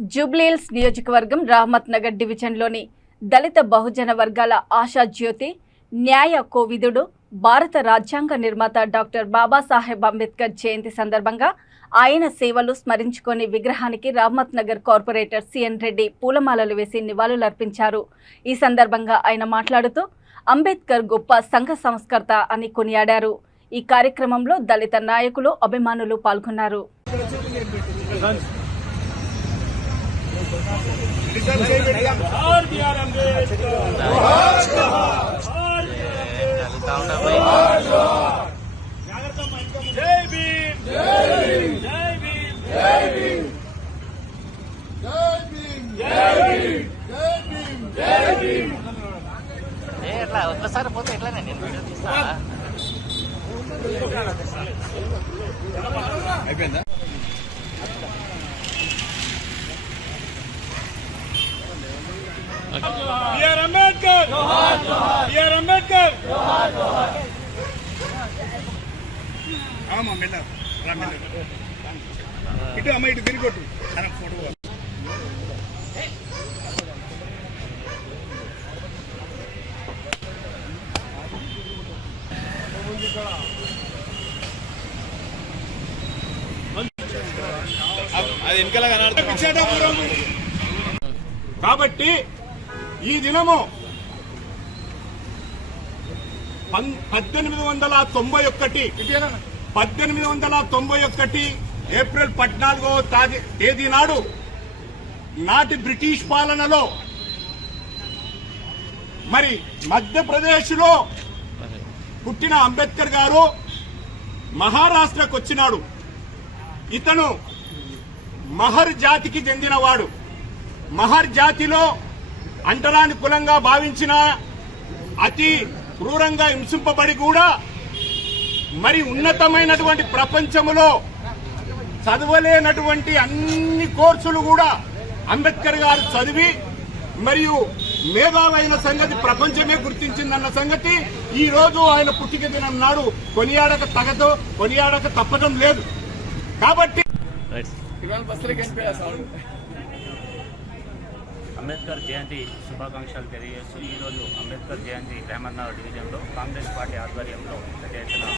జూబ్లీహిల్స్ నియోజకవర్గం రహమత్ నగర్ డివిజన్లోని దళిత బహుజన వర్గాల ఆశాజ్యోతి న్యాయ కోవిదుడు భారత రాజ్యాంగ నిర్మాత డాక్టర్ బాబాసాహెబ్ అంబేద్కర్ జయంతి సందర్భంగా ఆయన సేవలు స్మరించుకొని విగ్రహానికి రహమత్ నగర్ కార్పొరేటర్ సిఎన్ రెడ్డి పూలమాలలు వేసి నివాళులర్పించారు. ఈ సందర్భంగా ఆయన మాట్లాడుతూ అంబేద్కర్ గొప్ప సంఘ సంస్కర్త అని కొనియాడారు. ఈ కార్యక్రమంలో దళిత నాయకులు అభిమానులు పాల్గొన్నారు. ఒక్కసారి పోతే ఎట్లా నేను వీడియో తీస్తా. అయిపోయిందా? అంబేద్కర్ అంబేద్కర్ ఇటు అమ్మ ఇటు తిరిగి కొట్టు ఫోటో. అది వెనకాల కాబట్టి ఈ దినము 1891 ఏప్రిల్ 14వ తేదీ నాడు నాటి బ్రిటిష్ పాలనలో మరి మధ్యప్రదేశ్ లో పుట్టిన అంబేద్కర్ గారు మహారాష్ట్రకు వచ్చినాడు. ఇతను మహర్ జాతికి చెందినవాడు. మహర్ జాతిలో అంటరాని కులంగా భావించిన అతి క్రూరంగా హింసింపబడి కూడా మరి ఉన్నతమైనటువంటి ప్రపంచంలో చదవలేనటువంటి అన్ని కోర్సులు కూడా అంబేద్కర్ గారు చదివి మరియు మేధావైన సంగతి ప్రపంచమే గుర్తించిందన్న సంగతి ఈ రోజు ఆయన పుట్టిక దినం నాడు కొనియాడక తగదు, కొనియాడక తప్పడం లేదు. కాబట్టి అంబేద్కర్ జయంతి శుభాకాంక్షలు తెలియజేస్తూ ఈరోజు అంబేద్కర్ జయంతి రహమత్ నగర్ డివిజన్లో కాంగ్రెస్ పార్టీ ఆధ్వర్యంలో పెద్ద ఎత్తున